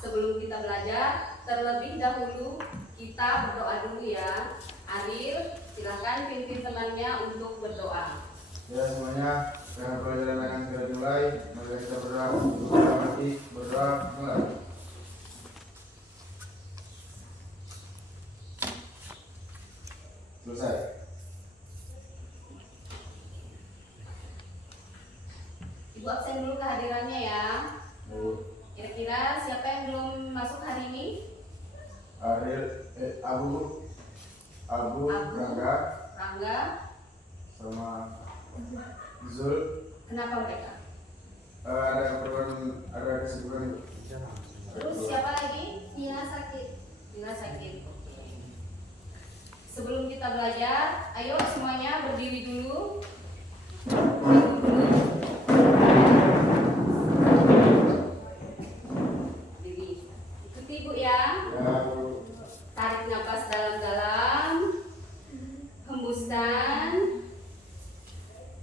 sebelum kita belajar, terlebih dahulu kita berdoa dulu ya. Adil, silakan pimpin temannya untuk berdoa. Ya semuanya, karena pelajaran akan segera dimulai, mari kita berdoa. Kita mati berdoa mulai. Selesai. Ibu absen dulu kehadirannya ya. Kira-kira siapa yang belum masuk hari ini? Abu, Rangga, sama Zul. Kenapa mereka? Ada keperluan, ada kesibukan. Terus siapa lagi? Nina sakit. Oke. Sebelum kita belajar, ayo semuanya berdiri dulu. Ikuti ibu ya. Tarik nafas dalam-dalam, hembuskan,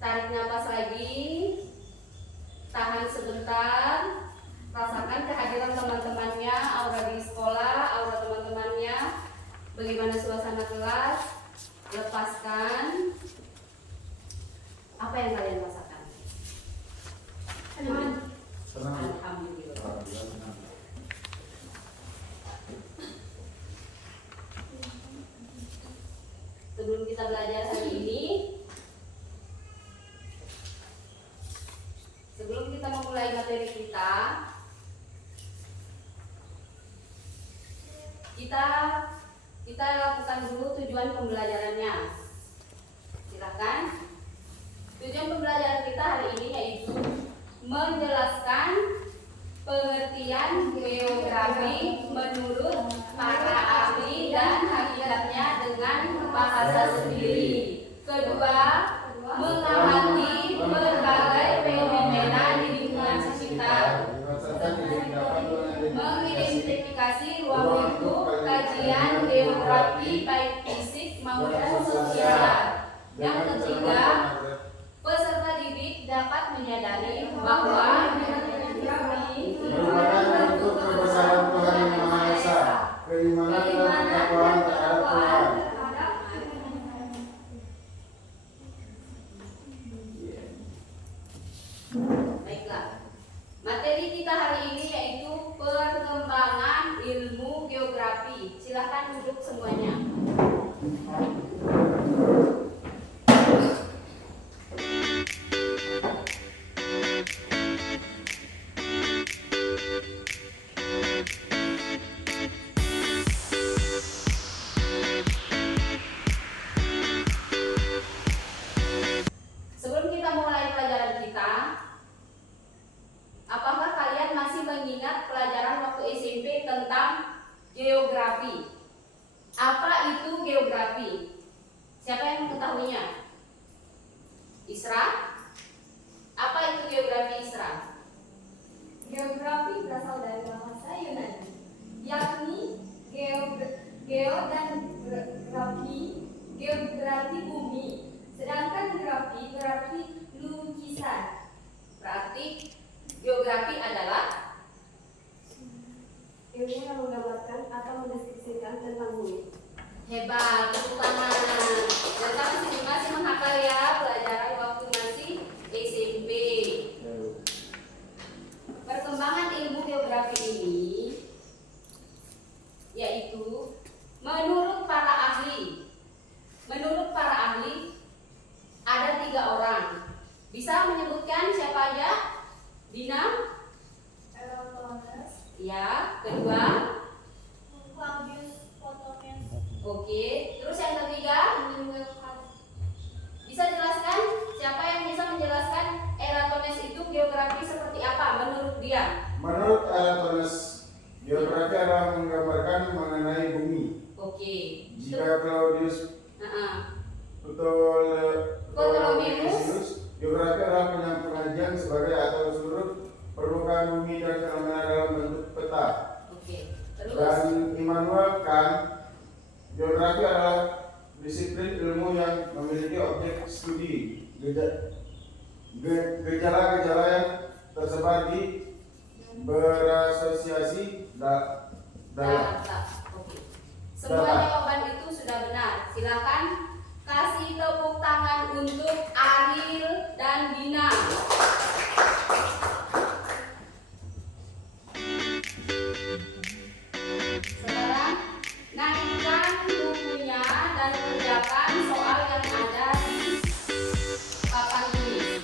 tarik nafas lagi, tahan sebentar, rasakan kehadiran teman-temannya, aura di sekolah, aura teman-temannya, bagaimana suasana kelas, lepaskan. Apa yang kalian rasakan? Senang. Alhamdulillah. Sebelum kita belajar hari ini, sebelum kita memulai materi kita lakukan dulu tujuan pembelajarannya. Silakan. Tujuan pembelajaran kita hari ini yaitu menjelaskan pengertian geografi menurut para ahli dan hakikatnya dengan bahasa sendiri. Kedua, mengamati berbagai fenomena di lingkungan sekitar, mengidentifikasi ruang lingkup, kajian geografi baik fisik maupun sosial. Yang ketiga, peserta didik dapat menyadari bahwa merupakan bentuk kebesaran Tuhan Yang Maha Esa, keimanan dan ketakwaan terhadap Tuhan. Baiklah, materi kita hari ini yaitu perkembangan ilmu geografi. Silahkan duduk semuanya. Sebelum kita mulai pelajaran kita, apakah kalian masih mengingat pelajaran waktu SMP tentang geografi? Apa itu geografi? Siapa yang mengetahuinya? Isra? Apa itu geografi, Isra? Geografi berasal dari bahasa Yunani, yakni geo dan grafi, geografi bumi. Sedangkan grafi berarti lukisan. Berarti geografi adalah Ilmu yang menggambarkan atau mendeskripsikan tentang bumi. hebat, tepuk tangan. Dan masih menghafal ya pelajaran waktu masih SMP. Perkembangan ilmu geografi ini yaitu menurut para ahli ada 3 orang. Bisa menyebutkan siapa aja? Dina? Eratosthenes, Ya. Kedua? Claudius Ptolemy, Oke. Terus yang ketiga? Immanuel Kant. Bisa jelaskan? Siapa yang bisa menjelaskan Eratosthenes itu geografi seperti apa menurut dia? Menurut Eratosthenes, geografi adalah menggambarkan mengenai bumi. Oke. Jika Claudius Ptolemeus, geografi adalah pengajian sebagai atau seluruh permukaan bumi dan fenomena dalam bentuk peta. Oke. Terus? Dan Immanuel Kant, geografi adalah disiplin ilmu yang memiliki objek studi gejala-gejala yang tersebar di berasosiasi darat. Oke. Semua Darat. jawaban itu sudah benar. Silakan kasih tepuk tangan untuk Ariel dan Dina. Sekarang naikkan bukunya dan kerjakan soal yang ada di papan tulis.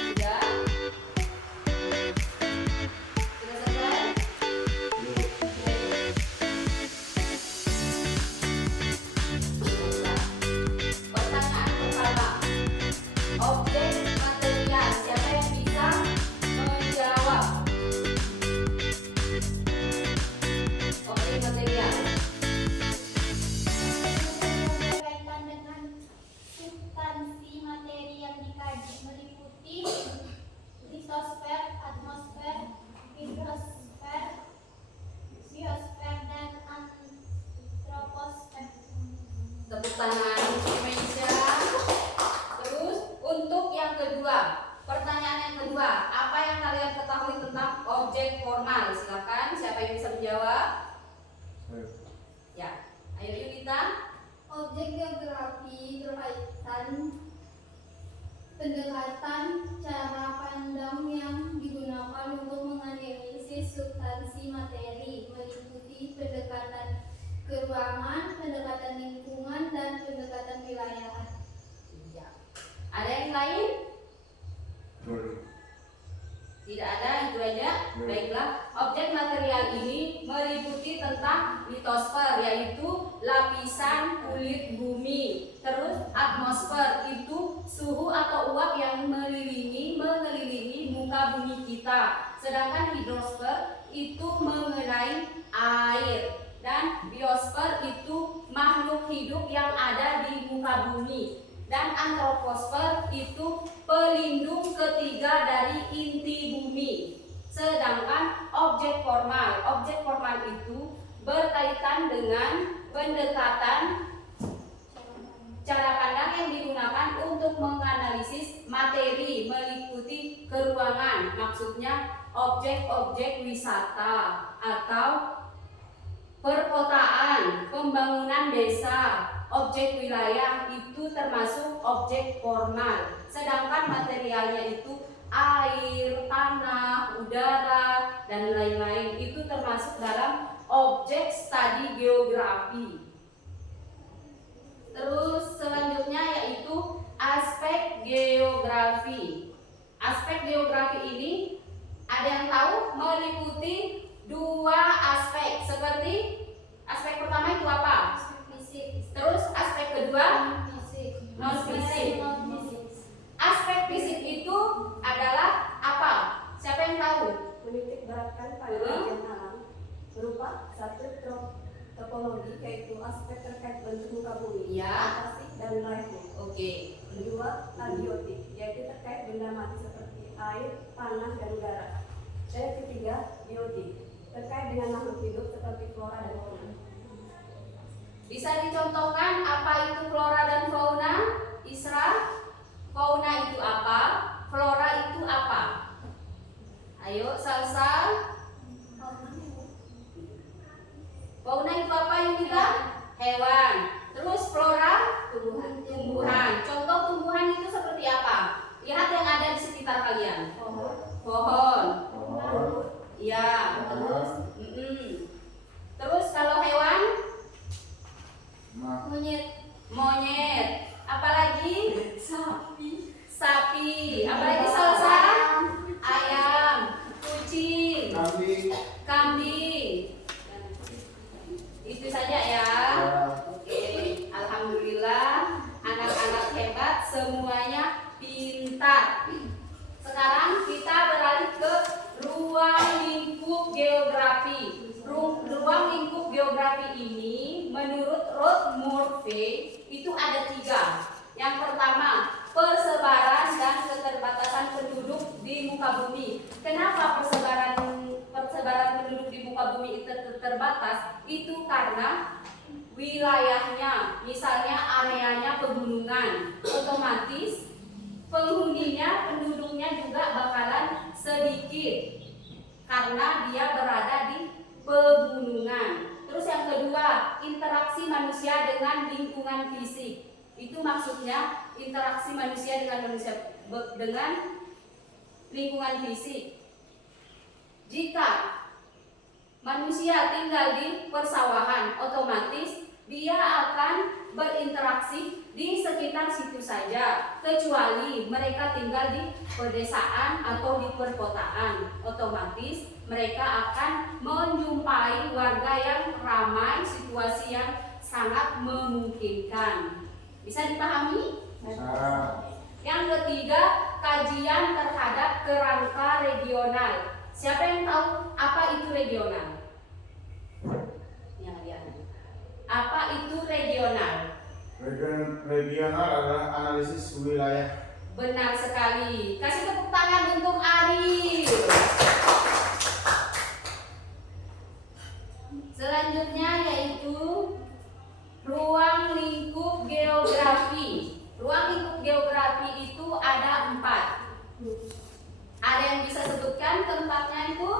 Sudah? Sudah selesai? Pertanyaan pertama, objek material. Siapa yang bisa menjawab? Objek material. Berkaitan dengan substansi materi yang dikaji meliputi litosfer, atmosfer, hidrosfer, biosfer, dan antroposfer. Tepuk tangan untuk meja. Terus untuk yang kedua, pertanyaan yang kedua, apa yang kalian ketahui tentang objek formal? Silakan, siapa yang bisa menjawab? Ya, ayo Yunita. Objek geografi berkaitan pendekatan cara pandang yang digunakan untuk menganalisis substansi materi meliputi pendekatan keruangan, pendekatan lingkungan, dan pendekatan wilayah. Ya. Ada yang lain? Tidak ada, itu aja. Baiklah, objek material ini meliputi tentang litosfer, yaitu lapisan kulit bumi. Terus atmosfer itu suhu atau uap yang mengelilingi muka bumi kita. Sedangkan hidrosfer itu mengenai air. Dan biosfer itu makhluk hidup yang ada di muka bumi. Dan antroposfer itu pelindung ketiga dari inti bumi. Sedangkan objek formal itu berkaitan dengan pendekatan cara pandang yang digunakan untuk menganalisis materi meliputi keruangan. Maksudnya objek-objek wisata atau perkotaan, pembangunan desa, objek wilayah itu termasuk objek formal. Sedangkan materialnya itu air, tanah, udara, dan lain-lain itu termasuk dalam objek studi geografi. Terus selanjutnya yaitu aspek geografi. Aspek geografi ini ada yang tahu meliputi dua aspek, seperti aspek pertama itu apa? Fisik. Terus aspek kedua Fisik. non fisik. Non-fisik. Aspek fisik itu adalah apa? Siapa yang tahu? Menitik beratkan pada bagian alam berupa satu topologi, yaitu aspek terkait bentuk muka bumi, Ya. lokasi, dan wilayahnya. Oke. Kedua, abiotik, yaitu terkait benda mati seperti air, tanah, dan udara. Dan yang ketiga, biotik, terkait dengan makhluk hidup seperti flora dan fauna. Bisa dicontohkan apa itu flora dan fauna? Isra? Fauna itu apa? Flora itu apa? Ayo, Salsa. Fauna itu apa yang kita? Hewan. Terus flora? Tumbuhan. Contoh tumbuhan itu seperti apa? Lihat yang ada di sekitar kalian. Pohon, Pohon. rumput, Ya. terus terus kalau hewan Monyet. monyet, apalagi Sapi. sapi, apalagi salsa ayam, kucing, kambing. Itu saja ya. Oke, alhamdulillah anak-anak hebat semuanya pintar. Sekarang kita beralih ke ruang lingkup geografi. Ruang lingkup geografi ini menurut Ruth Murphy itu ada 3. Yang pertama, persebaran dan keterbatasan penduduk di muka bumi. Kenapa persebaran penduduk di muka bumi itu terbatas? Itu karena wilayahnya, misalnya areanya pegunungan, otomatis penduduknya juga bakalan sedikit karena dia berada di pegunungan. Terus yang kedua, interaksi manusia dengan lingkungan fisik. Itu maksudnya interaksi manusia dengan lingkungan fisik. Jika manusia tinggal di persawahan, otomatis dia akan berinteraksi di sekitar situ saja, kecuali mereka tinggal di pedesaan atau di perkotaan. Otomatis mereka akan menjumpai warga yang ramai, situasi yang sangat memungkinkan. Bisa dipahami? Yang ketiga, kajian terhadap kerangka regional. Siapa yang tahu apa itu regional? Apa itu regional? Regional adalah analisis wilayah. Benar sekali. Kasih tepuk tangan untuk Ari. Selanjutnya yaitu ruang lingkup geografi. Ruang lingkup geografi itu ada 4. Ada yang bisa sebutkan tempatnya itu?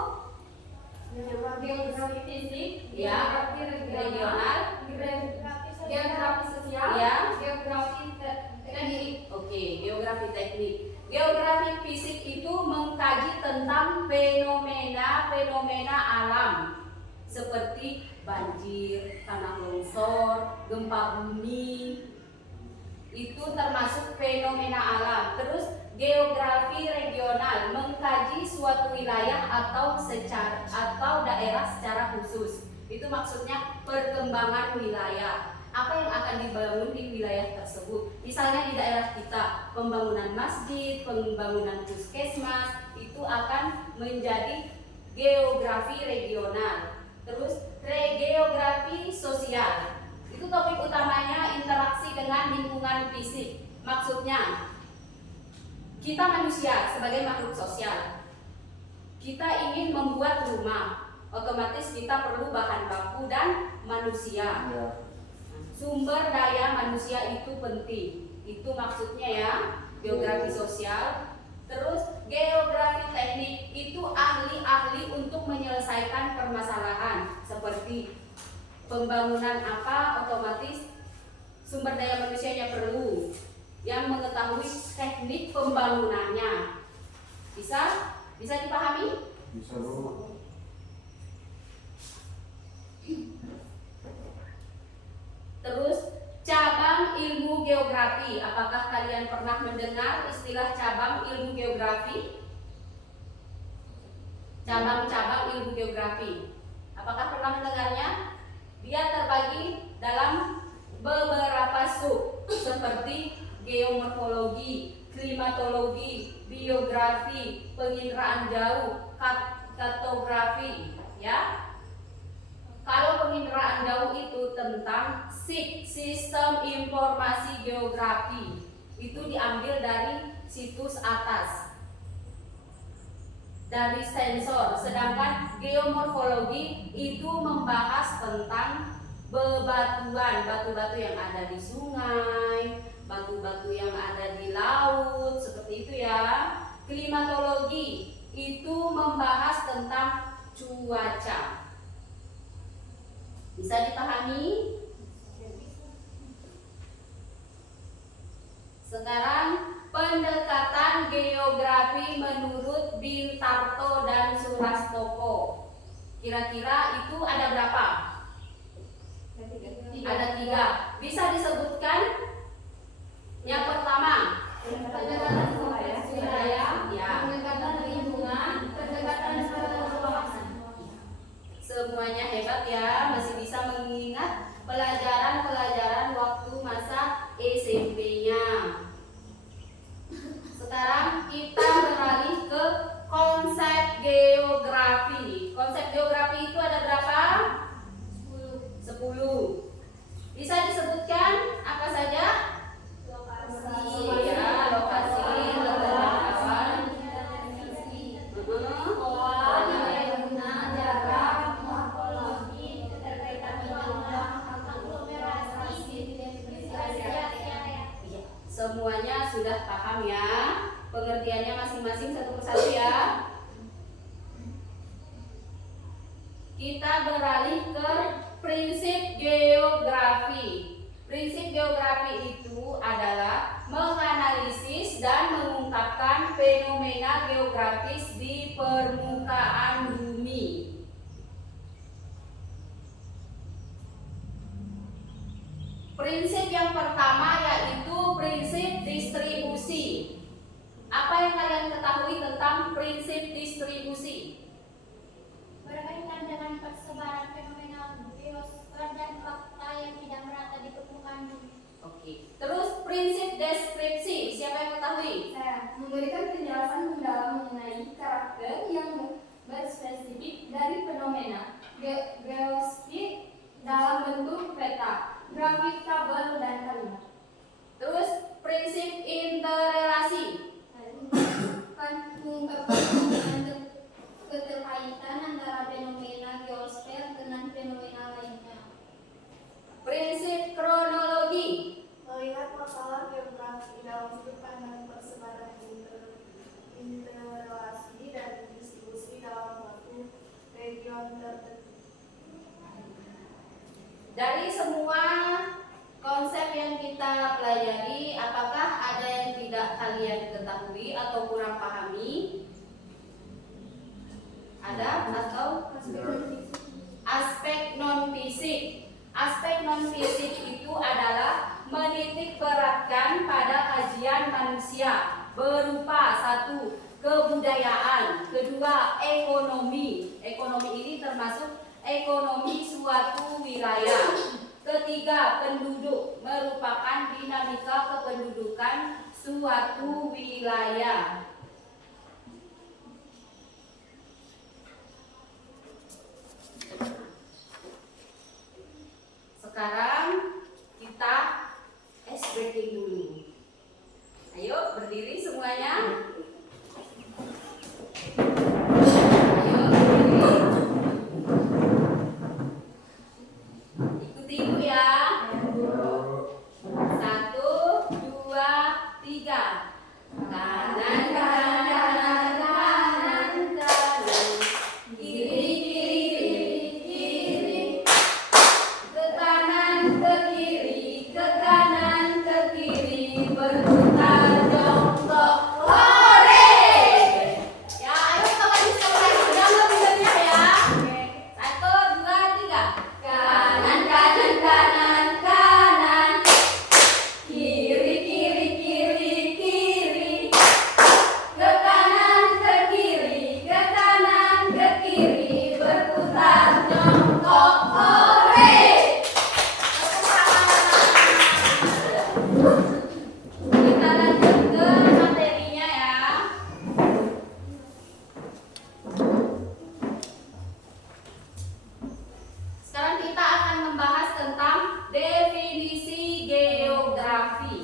Geografi fisik, Ya, regional, geografi sosial, ya. geografi teknik. Oke, geografi teknik. Geografi fisik itu mengkaji tentang fenomena alam seperti banjir, tanah longsor, gempa bumi. Itu termasuk fenomena alam. Terus geografi regional mengkaji suatu wilayah atau daerah secara khusus. Itu maksudnya perkembangan wilayah. Apa yang akan dibangun di wilayah tersebut? Misalnya di daerah kita, pembangunan masjid, pembangunan puskesmas, itu akan menjadi geografi regional. Terus geografi sosial. Itu topik utamanya interaksi dengan lingkungan fisik. Maksudnya kita manusia sebagai makhluk sosial, kita ingin membuat rumah, otomatis kita perlu bahan baku dan manusia. Sumber daya manusia itu penting. Itu maksudnya ya, geografi sosial. Terus geografi teknik itu ahli-ahli untuk menyelesaikan permasalahan seperti pembangunan apa, otomatis sumber daya manusianya perlu yang mengetahui teknik pembangunannya. Bisa dipahami? Bisa dulu. Terus cabang ilmu geografi. Apakah kalian pernah mendengar istilah cabang ilmu geografi? Cabang-cabang ilmu geografi. Apakah pernah mendengarnya? Dia terbagi dalam beberapa sub seperti geomorfologi, klimatologi, biografi, penginderaan jauh, kartografi, ya. Kalau penginderaan jauh itu tentang sistem informasi geografi. Itu diambil dari situs atas, dari sensor. Sedangkan geomorfologi itu membahas tentang bebatuan, batu-batu yang ada di sungai, batu-batu yang ada di laut, seperti itu ya. Klimatologi itu membahas tentang cuaca. Bisa dipahami? Sekarang pendekatan geografi menurut Bintarto dan Surastoko. Kira-kira itu ada berapa? Ada 3. Bisa disebutkan? Yang pertama, Pendekatan kompleks wilayah, ya. pendekatan lingkungan, pendekatan kawasan. Semuanya hebat ya, masih bisa mengingat pelajaran-pelajaran waktu masa SMP-nya. Sekarang kita beralih ke konsep geografi. Konsep geografi itu ada berapa? 10. Bisa disebutkan apa saja? Lokasi, Ya, lokasi, letak, pola, nilai guna, jarak, morfologi, keterkaitan wilayah, aglomerasi, Iya, semuanya sudah paham ya. Pengertiannya masing-masing satu persatu ya. Kita beralih ke prinsip geografi. Prinsip geografi itu adalah menganalisis dan mengungkapkan fenomena geografis di permukaan bumi. Prinsip yang pertama yaitu prinsip distribusi. Apa yang kalian ketahui tentang prinsip distribusi? berkaitan dengan persebaran fenomena geosfer dan fakta yang tidak merata di permukaan bumi. Oke. Terus prinsip deskripsi, siapa yang ketahui? Memberikan penjelasan mendalam mengenai karakter yang berspesifik dari fenomena geosfer dalam bentuk peta, grafik, tabel, dan kalimat. Terus prinsip interrelasi. Mengungkapkan keterkaitan antara fenomena geosfer dengan fenomena lainnya. Prinsip kronologi. Melihat masalah geografi dalam sudut pandang persebaran interrelasi dan distribusi dalam suatu region tertentu. Dari semua konsep yang kita pelajari, apakah ada yang tidak kalian ketahui atau kurang pahami? Ada atau aspek non fisik? Aspek non fisik itu adalah menitik beratkan pada kajian manusia berupa 1. Kebudayaan, 2. Ekonomi. Ekonomi ini termasuk ekonomi suatu wilayah. 3. Penduduk, merupakan dinamika kependudukan suatu wilayah. Sekarang kita ice breaking dulu. Ayo berdiri semuanya. Ayo berdiri. Ikuti ibu ya. 1, 2, 3. Kanan kanan kanan kanan kanan. Kiri kiri kiri. Ke kanan ke kiri berputar jongkok. Hore! Ya, ayo kita lagi sekali sudah lebih ya. 1, 2, 3. Kanan kanan kanan kanan. Kiri kiri kiri kiri. Ke kanan ke kiri berputar jongkok. Hore! Kita lanjut ke materinya ya. Sekarang kita akan membahas tentang definisi geografi.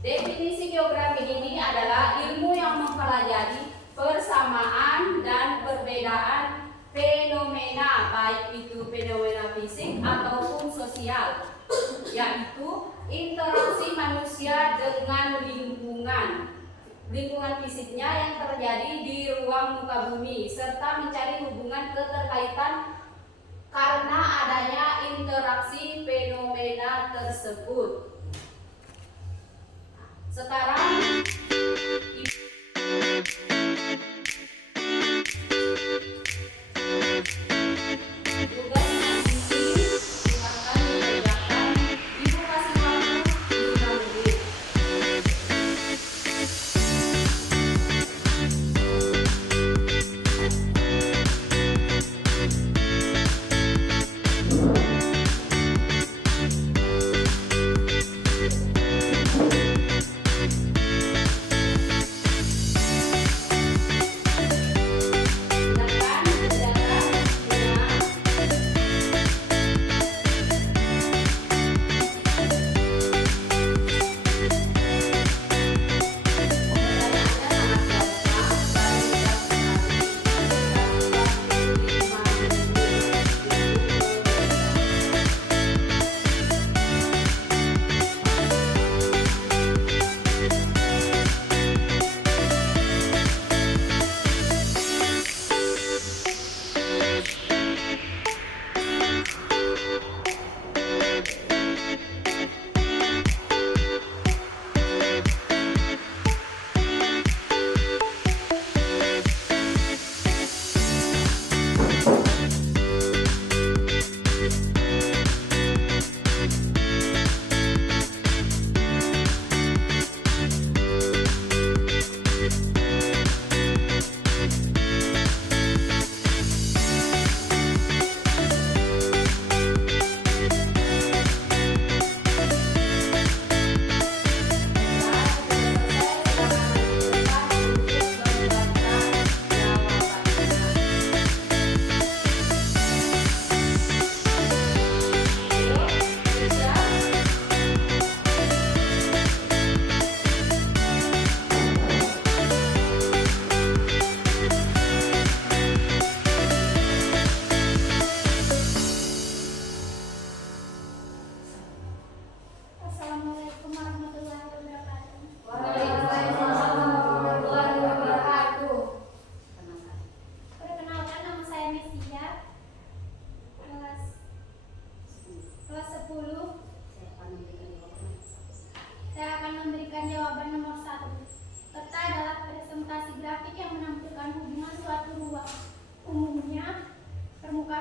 Definisi geografi ini adalah ilmu yang mempelajari persamaan dan perbedaan fenomena, baik itu fenomena fisik ataupun sosial, yaitu interaksi manusia dengan lingkungan fisiknya yang terjadi di ruang muka bumi, serta mencari hubungan keterkaitan karena adanya interaksi fenomena tersebut. Sekarang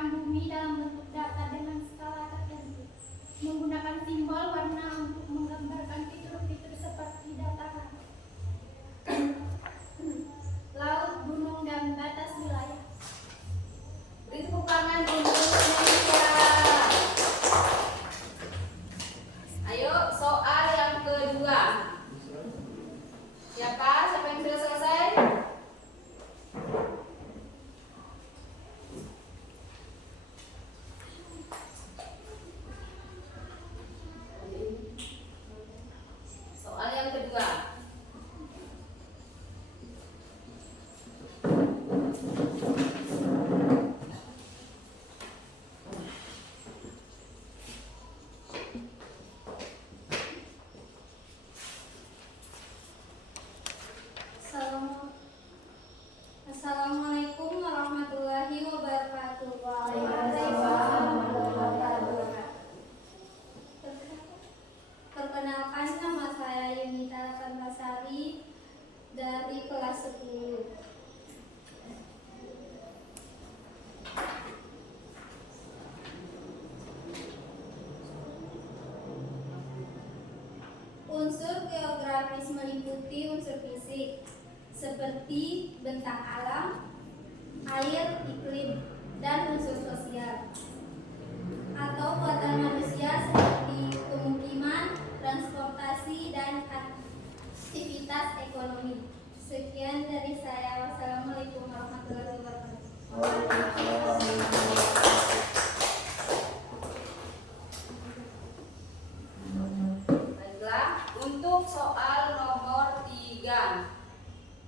permukaan bumi dalam bentuk data dengan skala tertentu. Menggunakan simbol warna untuk menggambarkan fitur-fitur seperti dataran, laut, gunung, dan batas wilayah. Beri tepuk tangan untuk Indonesia. Ayo soal yang kedua. Siapa yang sudah selesai? Soal yang kedua. Assalamualaikum warahmatullahi wabarakatuh. Waalaikumsalam warahmatullahi wabarakatuh. Perkenalkan, nama saya Yunita Rakantasari dari kelas 10. Unsur geografis meliputi unsur fisik seperti bentang alam, air, iklim, dan unsur sosial atau buatan manusia seperti pemukiman, transportasi, dan aktivitas ekonomi. Sekian dari saya. Wassalamualaikum warahmatullahi wabarakatuh. Baiklah, untuk soal nomor 3.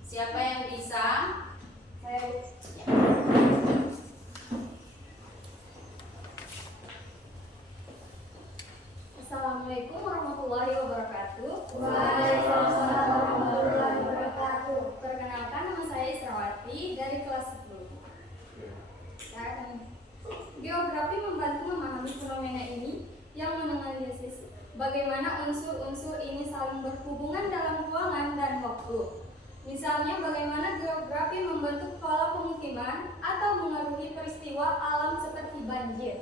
Siapa yang bisa? Assalamualaikum warahmatullahi wabarakatuh. Waalaikumsalam warahmatullahi wabarakatuh. Perkenalkan, nama saya Israwati dari kelas 10. Geografi membantu memahami fenomena ini yang menganalisis bagaimana unsur-unsur ini saling berhubungan dalam ruangan dan waktu. Misalnya, bagaimana geografi membentuk pola pemukiman atau mengaruhi peristiwa alam seperti banjir.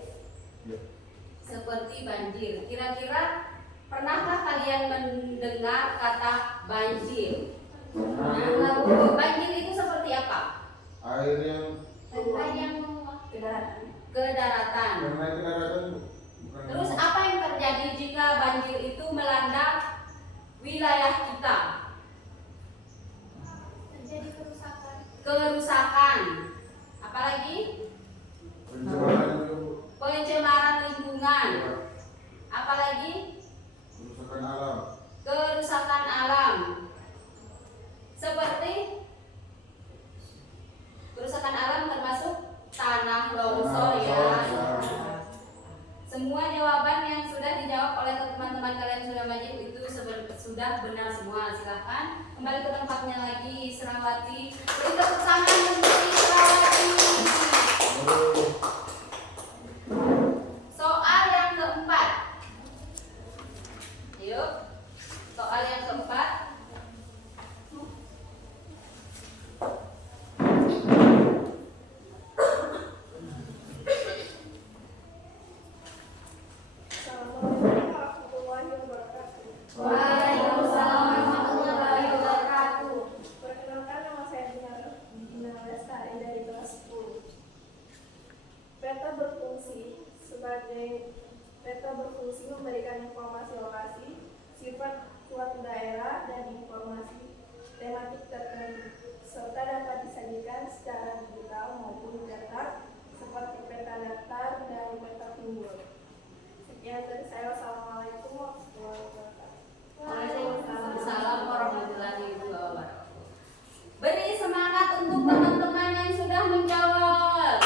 Seperti banjir. Kira-kira pernahkah kalian mendengar kata banjir? Nah, banjir itu seperti apa? Air yang Yang menguap Ke daratan. karena itu daratan bukan. Terus apa yang terjadi jika banjir itu melanda wilayah kita? terjadi kerusakan. Kerusakan. Apalagi? Pencemaran itu Pencemaran lingkungan. ya, Apalagi? kerusakan alam. Kerusakan alam. Seperti kerusakan alam termasuk tanah longsor ya. Semua jawaban yang sudah dijawab oleh teman-teman kalian sudah wajib itu sudah benar semua. Silahkan kembali ke tempatnya lagi. Israwati, beri tepuk tangan untuk Israwati. Soal yang keempat. Yuk, soal yang keempat. Assalamualaikum warahmatullahi wabarakatuh. Waalaikumsalam warahmatullahi wabarakatuh. Perkenalkan, nama saya Dina Lestari dari kelas 10. Peta berfungsi memberikan informasi lokasi, sifat suatu daerah, dan informasi tematik tertentu, serta dapat disajikan secara digital maupun cetak seperti peta datar dan peta timbul. Sekian dari saya. Wassalamualaikum warahmatullahi wabarakatuh. Waalaikumsalam warahmatullahi wabarakatuh. Beri semangat untuk teman-teman yang sudah menjawab.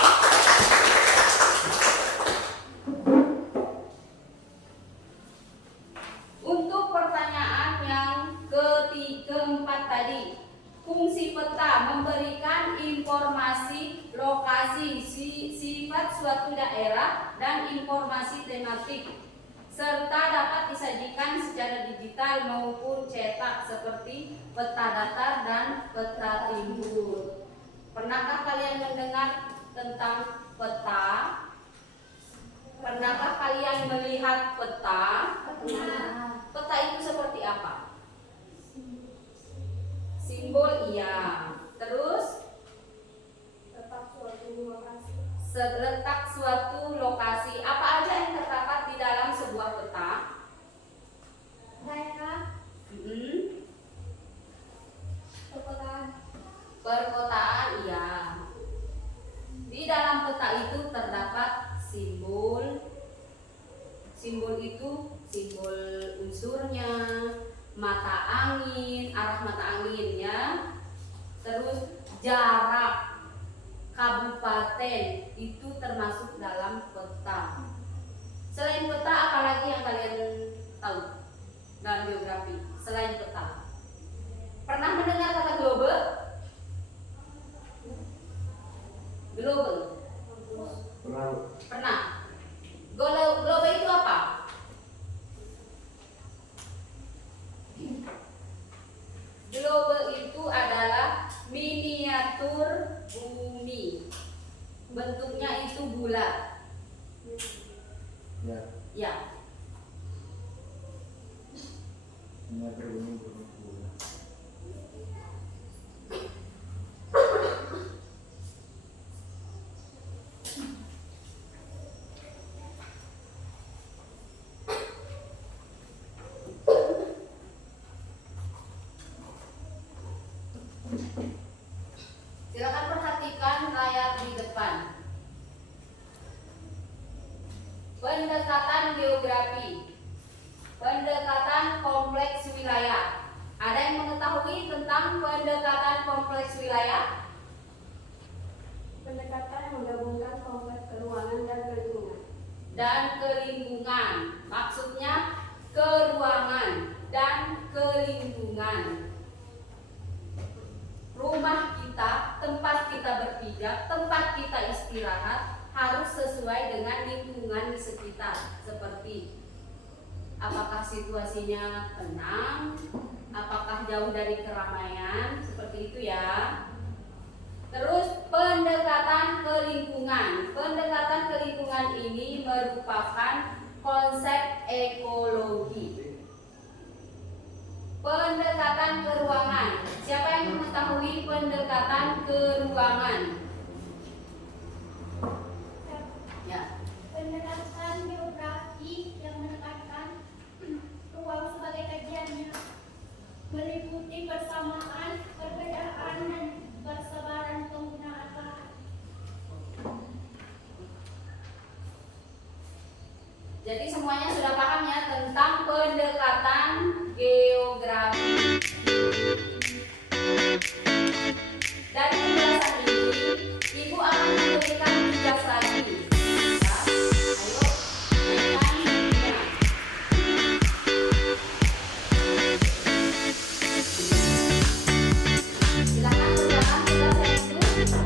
Untuk pertanyaan yang keempat tadi, fungsi peta memberikan informasi lokasi, sifat suatu daerah, dan informasi tematik, serta dapat disajikan secara digital maupun cetak seperti peta datar dan peta timbul. Pernahkah kalian mendengar tentang peta? Pernahkah kalian melihat peta? Peta itu seperti apa? Simbol iya. Terus letak suatu lokasi. Apa aja yang terdapat di dalam sebuah peta? Daerah, perkotaan, Perkotaan iya. Di dalam peta itu terdapat simbol. Simbol itu simbol unsurnya, mata angin, arah mata angin ya. Terus jarak kabupaten itu termasuk dalam peta. Selain peta, apa lagi yang kalian tahu dalam geografi selain peta? Pernah mendengar kata globe? Globe? Pernah. Globe itu apa? Globe itu adalah miniatur bumi. Bentuknya itu bulat. Ya. Ya. Miniatur bumi berbentuk bulat. Silakan perhatikan layar di depan. Pendekatan geografi. Pendekatan kompleks wilayah. Ada yang mengetahui tentang pendekatan kompleks wilayah? Pendekatan yang menggabungkan kompleks keruangan dan kelingkungan. Dan kelingkungan. Maksudnya keruangan dan kelingkungan. Rumah kita, tempat kita berpijak, tempat kita istirahat harus sesuai dengan lingkungan di sekitar. Seperti apakah situasinya tenang, apakah jauh dari keramaian, seperti itu ya. Terus pendekatan ke lingkungan. Pendekatan ke lingkungan ini merupakan konsep ekologi. Pendekatan ke ruangan. Siapa yang mengetahui pendekatan ke ruangan? Ya. pendekatan geografi yang menekankan ruang sebagai kajiannya, meliputi persamaan, perbedaan, dan persebaran penggunaan lahan. Jadi semuanya sudah paham ya tentang pendekatan geografi. Dari penjelasan ini, Ibu akan memberikan tugas lagi. Ya, ayo, mainkan. Silakan kerjakan tugas yang itu.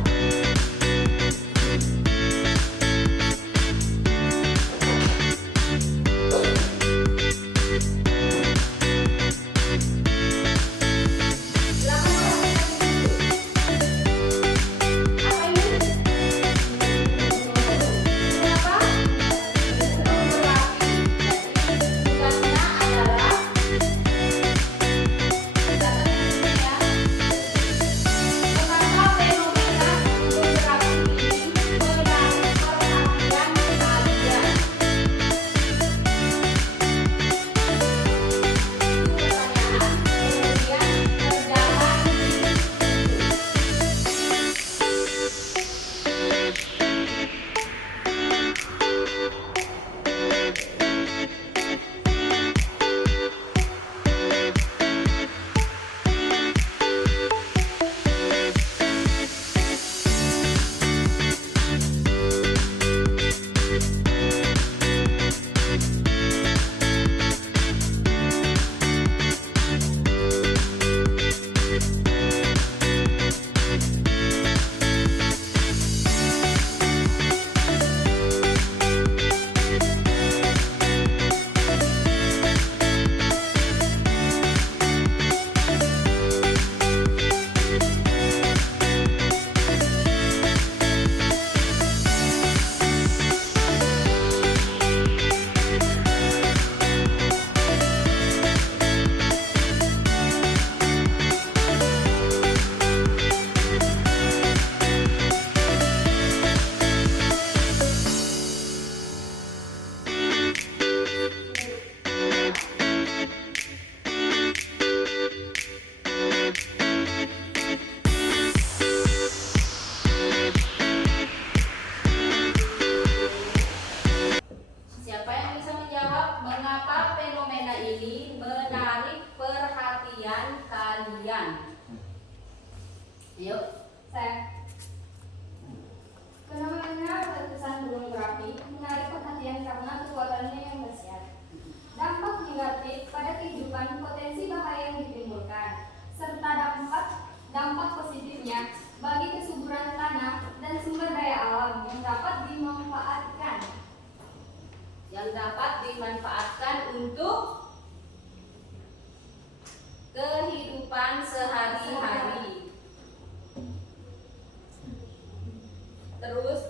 Silakan. Apa ini? yang dapat dimanfaatkan untuk kehidupan sehari-hari. Terus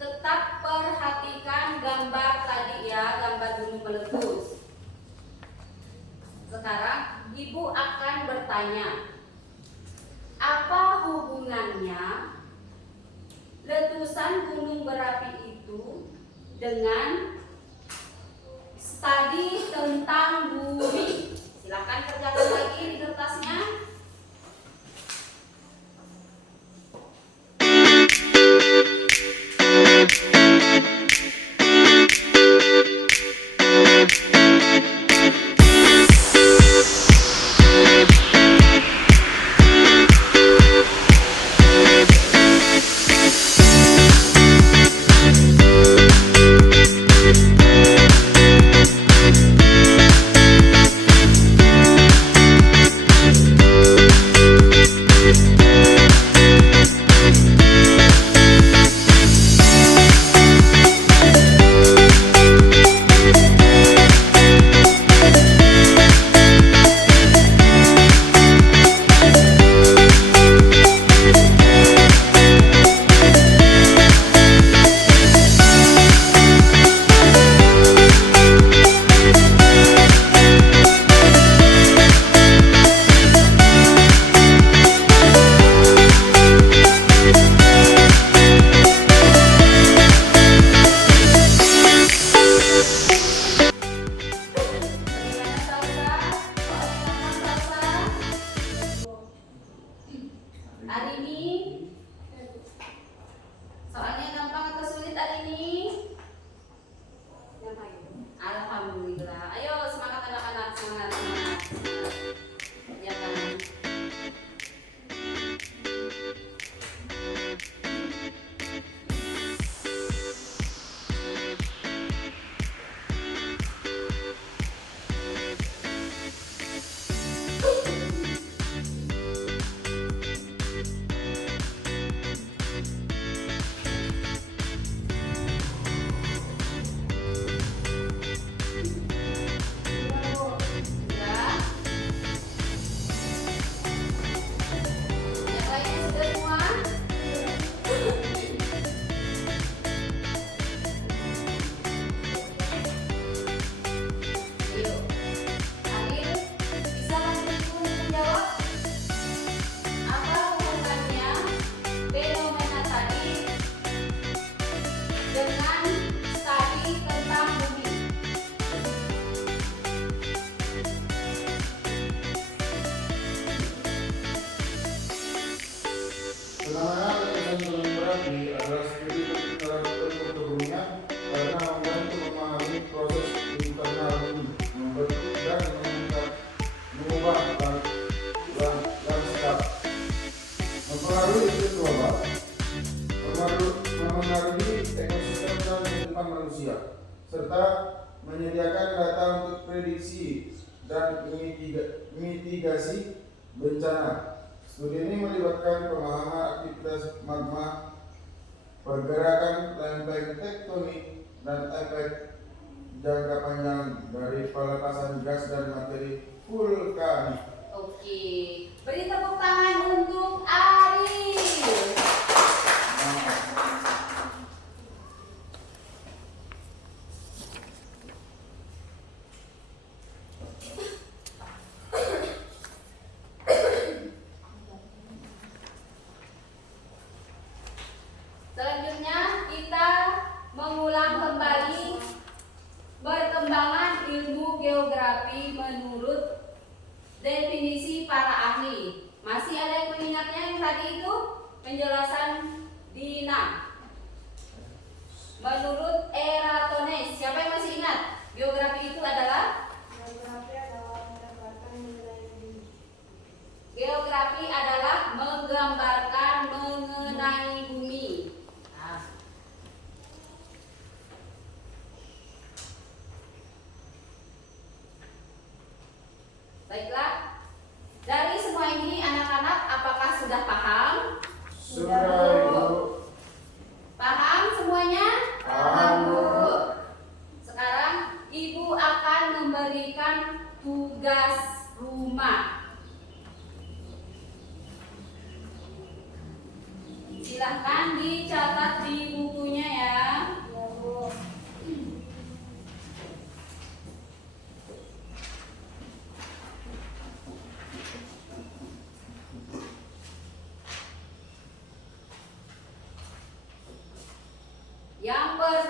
tetap perhatikan gambar tadi ya, gambar gunung meletus. Sekarang ibu akan bertanya, apa hubungannya letusan gunung berapi itu dengan studi tentang bumi? Silakan kerjakan lagi di kertasnya. Hari ini soalnya gampang atau sulit hari ini? Alhamdulillah. Ayo semangat anak-anak, semangat, semangat, semangat. Ya kan? Fenomena letusan gunung berapi adalah studi perputaran bentuk bumi karena membantu memahami proses internal bumi, membentuk dan mengubah lanskap, mempengaruhi iklim global, memengaruhi ekosistem dan kehidupan manusia, serta menyediakan data untuk prediksi dan mitigasi bencana. Studi ini melibatkan pemahaman aktivitas magma, pergerakan lempeng tektonik, dan efek jangka panjang dari pelepasan gas dan materi vulkanik. Oke, beri tepuk tangan untuk Ari. Selanjutnya kita mengulang kembali perkembangan ilmu geografi menurut definisi para ahli. Masih ada yang mengingatnya yang tadi itu penjelasan Dina? Menurut Eratosthenes, siapa yang masih ingat? Geografi itu adalah? Geografi adalah menggambarkan mengenai bumi. Geografi adalah menggambarkan mengenai bumi. Nah. Baiklah, dari semua ini anak-anak apakah sudah paham? Sudah, Ibu. Paham semuanya? Paham, Bu. Sekarang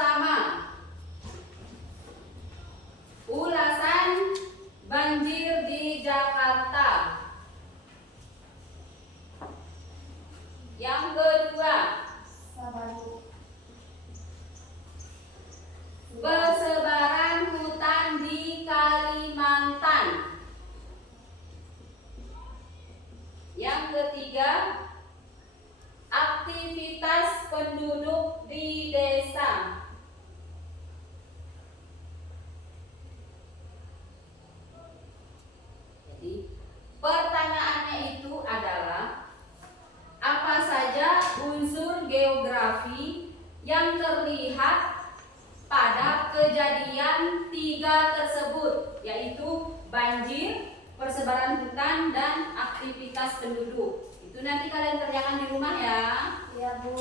pertama, ulasan banjir di Jakarta. Yang kedua, persebaran hutan di Kalimantan. Yang ketiga, aktivitas penduduk di desa. Jadi, pertanyaannya itu adalah apa saja unsur geografi yang terlihat pada kejadian tiga tersebut, yaitu banjir, persebaran hutan, dan aktivitas penduduk. Itu nanti kalian kerjakan di rumah ya. Iya, Bu.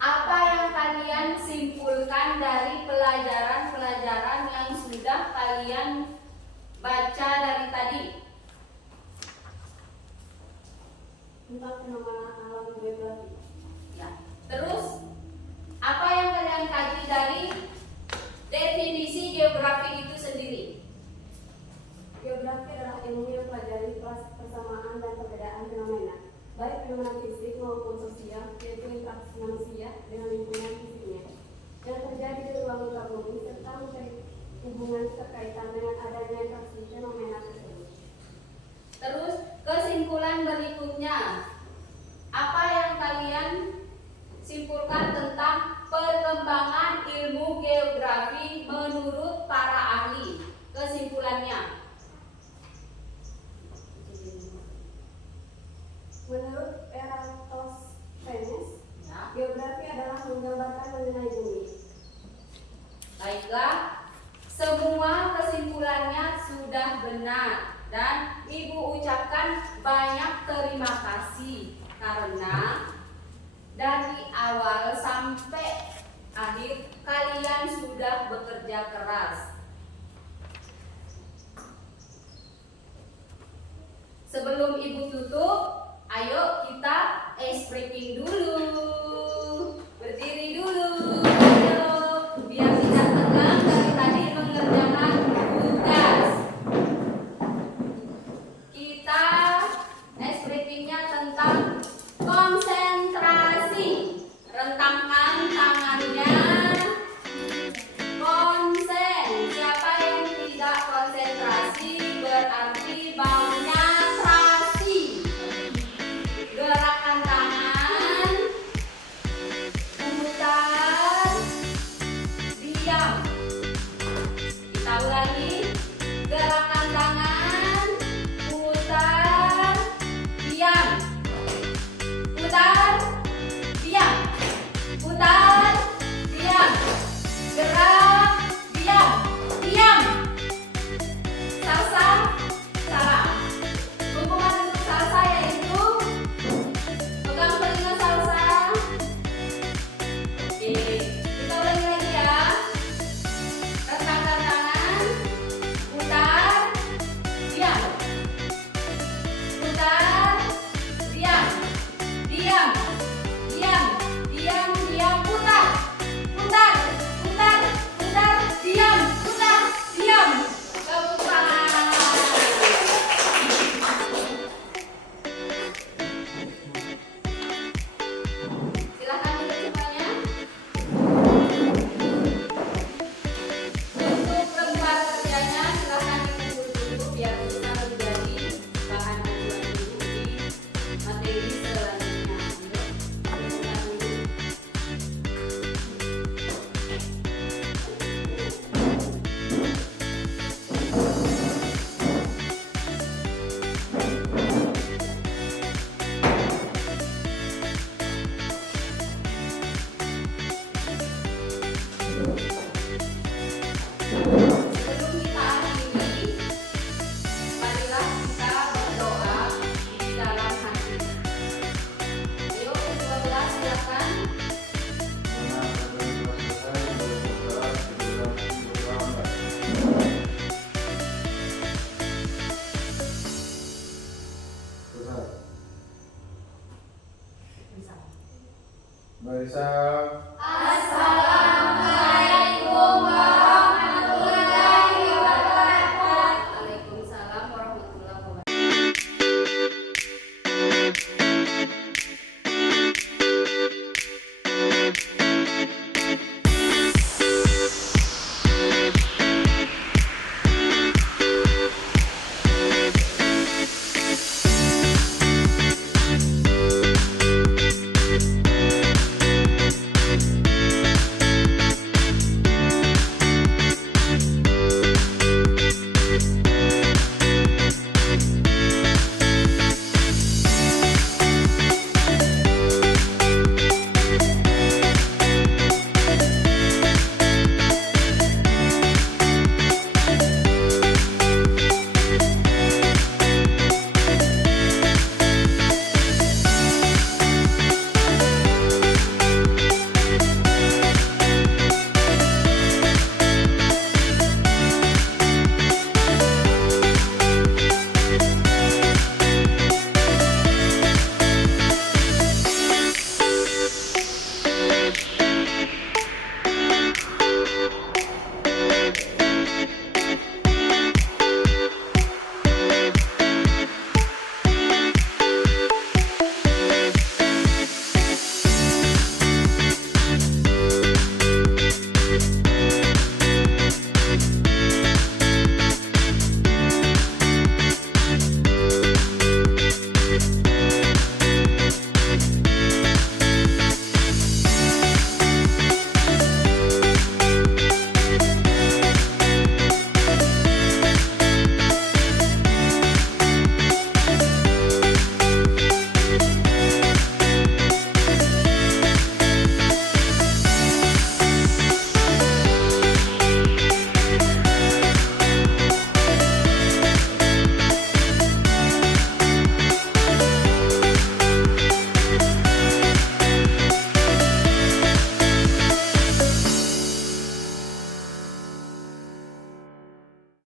Apa yang kalian simpulkan dari pelajaran-pelajaran yang sudah kalian baca dari tadi? Tentang fenomena alam geografi. Ya. Terus, apa yang kalian kaji dari definisi geografi itu sendiri? Geografi adalah ilmu yang pelajari persamaan dan perbedaan fenomena, baik fenomena fisik maupun sosial, yaitu interaksi manusia dengan lingkungan fisiknya yang terjadi di ruang muka bumi serta mencari hubungan keterkaitan dengan adanya interaksi fenomena tersebut. Terus, kesimpulan berikutnya, apa yang kalian simpulkan tentang perkembangan ilmu geografi menurut para ahli? Kesimpulannya, Menurut Eratosthenes, ya. geografi adalah menggambarkan mengenai bumi. Baiklah, semua kesimpulannya sudah benar dan Ibu ucapkan banyak terima kasih karena dari awal sampai akhir kalian sudah bekerja keras. Sebelum Ibu tutup, ayo kita ice breaking dulu. Berdiri dulu. Ayo, biar tidak tegang dari tadi mengerjakan tugas. Kita ice breakingnya tentang konsentrasi. Rentangkan tangannya. Konsen. Siapa yang tidak konsentrasi berarti baunya terasi. Gerakan tangan Baisa